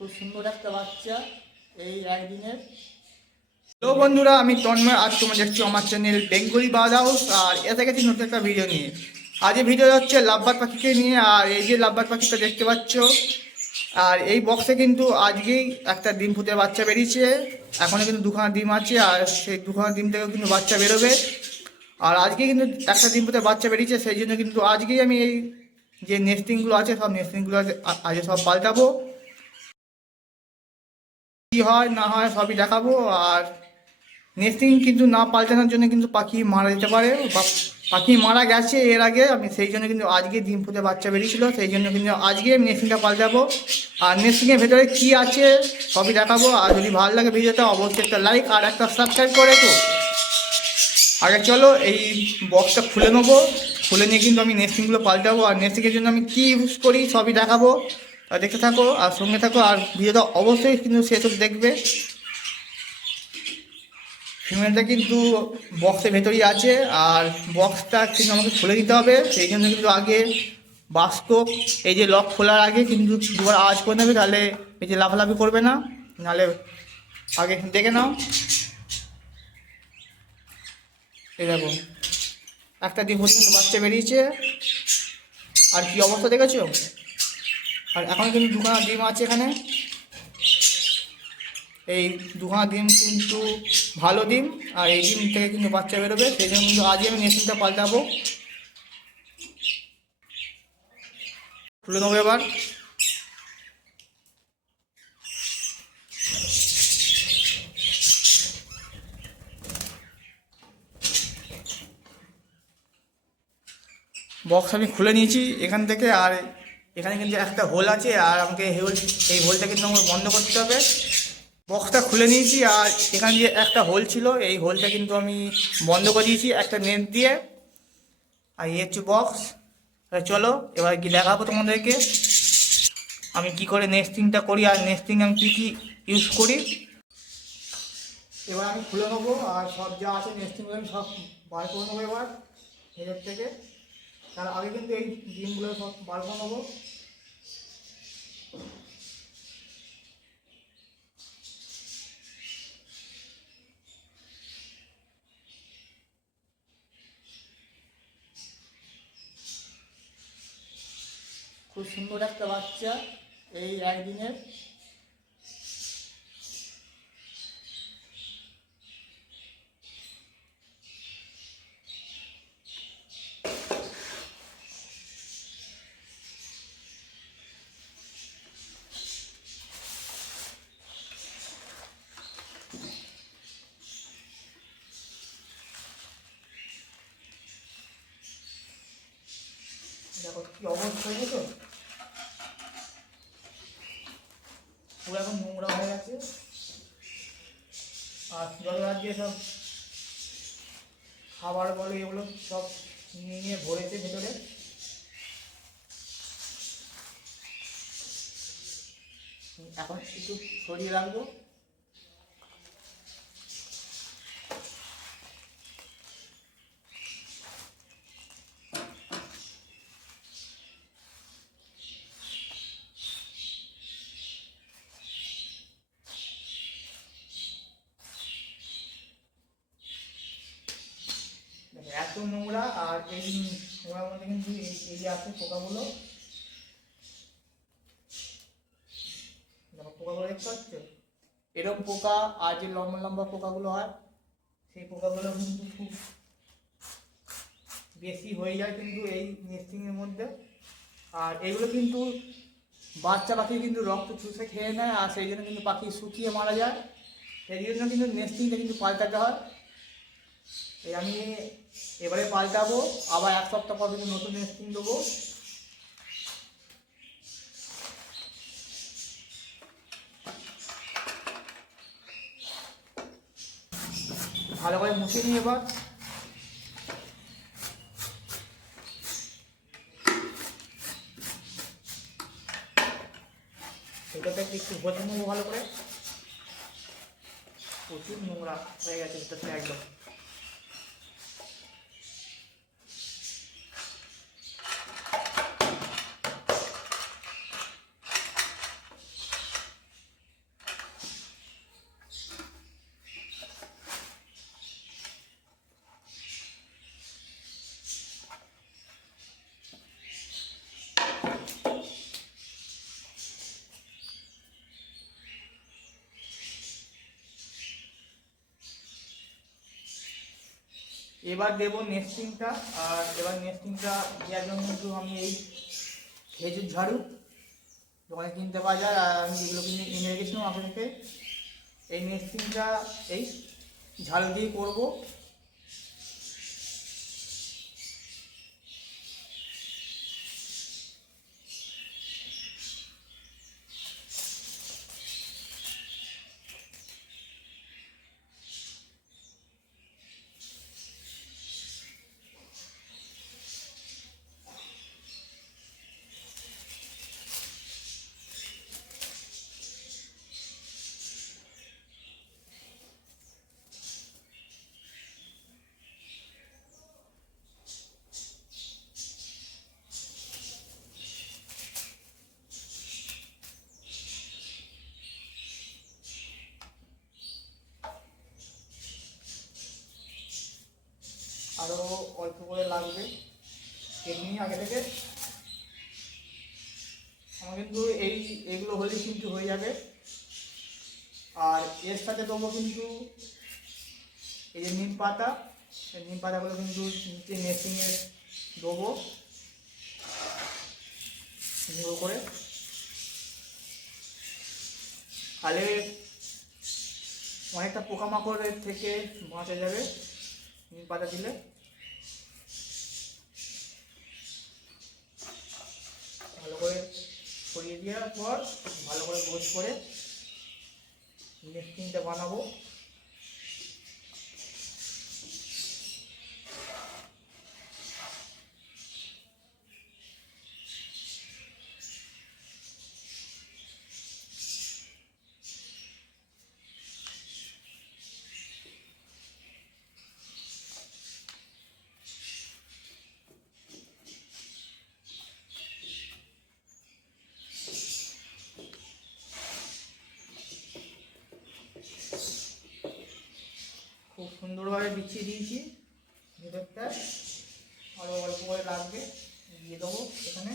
খুব সুন্দর একটা বাচ্চা এই একদিনের। হ্যালো বন্ধুরা, আমি তন্ময়। আজ তোমরা দেখছো আমার চ্যানেল বেঙ্গলি বার্ড হাউস। আর এসে গেছি নতুন একটা ভিডিও নিয়ে। আজ এই ভিডিও হচ্ছে লাভবার্ড পাখিকে নিয়ে। আর এই যে লাভবার্ড পাখিটা দেখতে পাচ্ছ, আর এই বক্সে কিন্তু আজকেই একটা ডিম ফুটে বাচ্চা বেরিয়েছে। এখনও কিন্তু দুখানা ডিম আছে, আর সেই দুখানা ডিম থেকেও কিন্তু বাচ্চা বেরোবে। আর আজকে কিন্তু একটা ডিম ফুটে বাচ্চা বেরিয়েছে, সেই জন্য কিন্তু আজকেই আমি এই যে নেস্টিংগুলো আছে সব নেস্টিংগুলো আজকে সব পাল্টাবো। কী হয় না হয় সবই দেখাবো। আর নেস্টিং কিন্তু না পাল্টানোর জন্য কিন্তু পাখি মারা যেতে পারে, বা পাখি মারা গেছে এর আগে। আমি সেই জন্য কিন্তু আজকে ডিম ফুটে বাচ্চা বেরিয়েছিল, সেই জন্য কিন্তু আজকে আমি নেস্টিংটা পাল্টাবো। আর নেস্টিংয়ের ভেতরে কী আছে সবই দেখাবো। আর যদি ভালো লাগে ভিডিওটা অবশ্যই একটা লাইক আর একটা সাবস্ক্রাইব করে তো। আগে চলো এই বক্সটা খুলে নেবো, খুলে নিয়ে কিন্তু আমি নেস্টিংগুলো পাল্টাবো। আর নেস্টিংয়ের জন্য আমি কী ইউজ করি সবই দেখাবো। আর দেখতে থাকো আর সঙ্গে থাকো, আর ভিডিওটা অবশ্যই কিন্তু শেষ অবধি দেখবে। ফিমেলটা কিন্তু বক্সের ভেতরেই আছে, আর বক্সটা কিন্তু আমাকে খুলে দিতে হবে। সেই জন্য কিন্তু আগে বাস্ক এই যে লক খোলার আগে কিন্তু দুবার আওয়াজ করে নেবে, তাহলে এই যে লাফালাফি করবে না। নাহলে আগে দেখে নাও। এই দেখো একটা ডিম পর্যন্ত বাচ্চা বেরিয়েছে, আর কি অবস্থা দেখেছো। আর এখন কিন্তু দুখানা ডিম আছে এখানে। এই দুখানা ডিম কিন্তু ভালো ডিম, আর এই ডিম থেকে কিন্তু বাচ্চা বেরোবে। সেই জন্য কিন্তু আজই আমি মেশিনটা পাল্টাবো। খুলে নেবো এবার। বক্স আমি খুলে নিয়েছি এখান থেকে। আর এখানে কিন্তু একটা হোল আছে, আর আমাকে এই হোলটা কিন্তু আমাকে বন্ধ করতে হবে। বক্সটা খুলে নিয়েছি, আর এখানে যে একটা হোল ছিল এই হোলটা কিন্তু আমি বন্ধ করে দিয়েছি একটা নেট দিয়ে। আর এই হচ্ছে বক্স। চলো এবার কি দেখাবো তোমাদেরকে আমি কি করে নেস্টিংটা করি, আর নেস্টিং আমি কী কী ইউজ করি। এবার আমি খুলে নেবো, আর সব যা আছে নেস্টিংগুলো আমি সব বার করে নেবো এবার এদের থেকে। তার আগে কিন্তু এই ডিমগুলো সব বার করে নেবো। খুব সুন্দর একটা বাচ্চা এই একদিনের। দেখো কি অবস্থা হয়েছে, পুরো এখন নোংরা হয়ে গেছে। আর জল দিয়ে সব খাবার বলে এগুলো সব নিয়ে ভরেছে ভেতরে। এখন একটু সরিয়ে রাখবো। এত নোংরা, আর এই নোংরার মধ্যে কিন্তু এই যে আছে পোকাগুলো, দেখো পোকাগুলো দেখতে পাচ্ছ। এরকম পোকা আর যে লম্বা লম্বা পোকাগুলো হয় সেই পোকাগুলো কিন্তু খুব বেশি হয়ে যায় কিন্তু এই নেস্টিংয়ের মধ্যে। আর এগুলো কিন্তু বাচ্চা পাখি কিন্তু রক্ত চুষে খেয়ে নেয়, আর সেই জন্য কিন্তু পাখি শুকিয়ে মারা যায়। সেই জন্য কিন্তু নেস্টিংটা কিন্তু পাল্টাতে হয়। এই আমি এবারে পাল্টাবো, আবার এক সপ্তাহ পর কিন্তু নতুন নেস্টিং দেবো। ভালো করে মুছে নিই এবার। সেটাতে একটু বসে নেবো ভালো করে। প্রচুর নোংরা হয়ে গেছে ভিতরটা একদম। এবার দেবো নেস্টিংটা। আর এবার নেস্টিংটা দেওয়ার জন্য কিন্তু আমি এই খেজুর ঝাড়ু দোকানে কিনতে পাওয়া যায়, আর আমি এগুলো কিনে এনে রেখেছিলাম আপনাকে। এই নেস্টিংটা এই ঝাড়ু দিয়ে করবো। আরও অল্প করে লাগবে, এমনি আগে থেকে আমার কিন্তু এইগুলো হলেই কিন্তু হয়ে যাবে। আর এর সাথে দেবো কিন্তু এই যে নিম পাতা, এই নিম পাতাগুলো কিন্তু নিচে মেশিনে দেবো গুঁড়ো করে, তাহলে অনেকটা পোকামাকড়ের থেকে বাঁচা যাবে নিম পাতা দিলে। ভালো করে ছড়িয়ে দেওয়ার পর ভালো করে গোছ করে নেস্টিংটা বানাবো। খুব সুন্দরভাবে বিছিয়ে দিয়েছি ভেতরটা, আরও অল্প করে লাগবে, দিয়ে দেবো এখানে।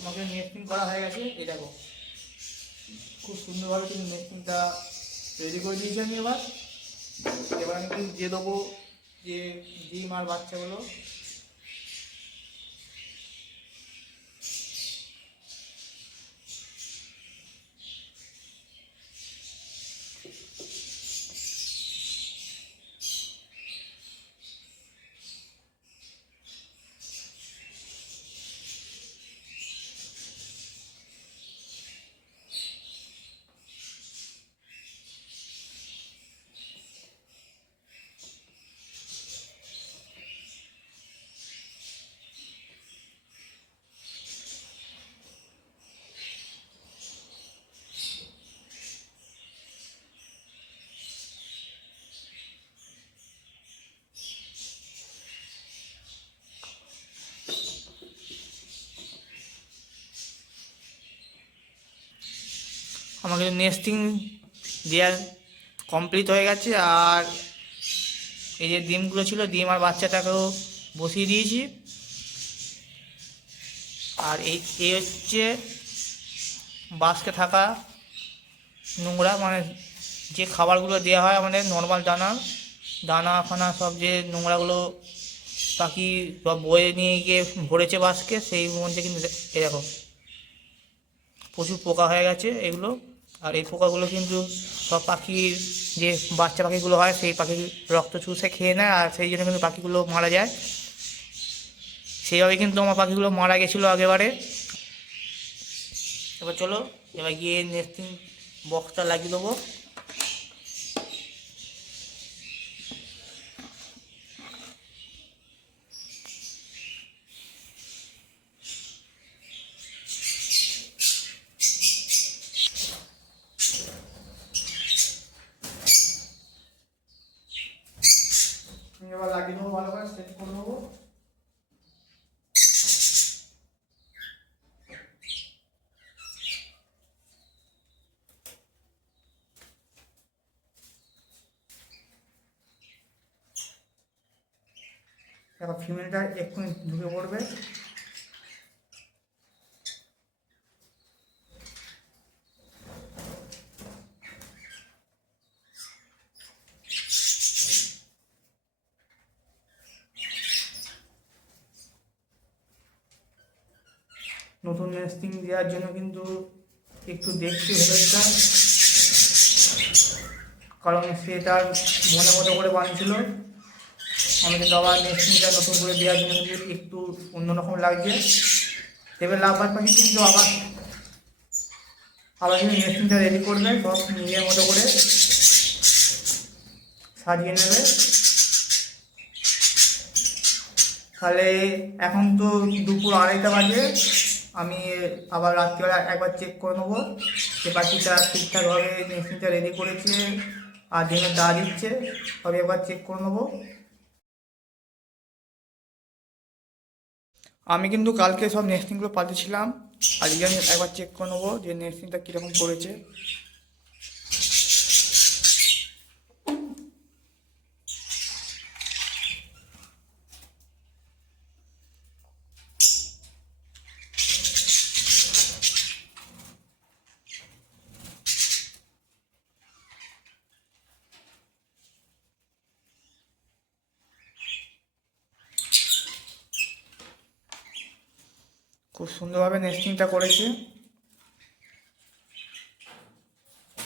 আমাকে নেস্টিং করা হয়ে গেছে, এই দেখো খুব সুন্দরভাবে কিন্তু নেস্টিংটা রেডি করে দিয়েছি আমি। এবার আমি কিন্তু দিয়ে দেবো যে ডিম আর বাচ্চাগুলো। আমাকে নেস্টিং দেওয়ার কমপ্লিট হয়ে গেছে। আর এই যে ডিমগুলো ছিল, ডিম আর বাচ্চাটাকেও বসিয়ে দিয়েছি। আর এই হচ্ছে বাস্কে থাকা নোংরা, মানে যে খাবারগুলো দেওয়া হয় আমাদের নর্মাল দানা ফানা সব, যে নোংরাগুলো পাখি সব বয়ে নিয়ে গিয়ে ভরেছে বাস্কে, সেই মধ্যে কিন্তু এরকম প্রচুর পোকা হয়ে গেছে এগুলো। আর এই পোকাগুলো কিন্তু সব পাখির যে বাচ্চা পাখিগুলো হয় সেই পাখির রক্ত চুষে খেয়ে নেয়, আর সেই জন্য কিন্তু পাখিগুলো মারা যায়। সেইভাবে কিন্তু আমার পাখিগুলো মারা গেছিলো আগেবারে। এবার চলো এবার গিয়ে নেস্টিং বক্সটা লাগিয়ে দেবো। লাগিয়ে দেবো, ভালো করে সেট করে দেবো। এবার ফিমেলটা এক্ষুনি ঢুকে পড়বে। নতুন নেস্টিং দেওয়ার জন্য কিন্তু একটু দেখছি ভেতরটা, কারণ সে তার মনে মতো করে বাঁধছিল। আমি কিন্তু আবার নেস্টিংটা নতুন করে দেওয়ার জন্য কিন্তু একটু অন্যরকম লাগছে। এবার লাভবার পাখি কিন্তু আবার কিন্তু নেস্টিংটা রেডি করবে, সব নিজের মতো করে সাজিয়ে নেবে। তাহলে এখন তো দুপুর 2:30 বাজে, আমি আবার রাত্রিবেলা একবার চেক করে নেবো যে পাখিটা ঠিকঠাকভাবে নেস্টিংটা রেডি করেছে আর ডিমের দা দিচ্ছে, তবে একবার চেক করে নেবো। আমি কিন্তু কালকে সব নেস্টিংগুলো পাঠিয়েছিলাম, আজকে আমি একবার চেক করে নেবো যে নেস্টিংটা কীরকম করেছে। খুব সুন্দরভাবে নেস্টিংটা করেছে।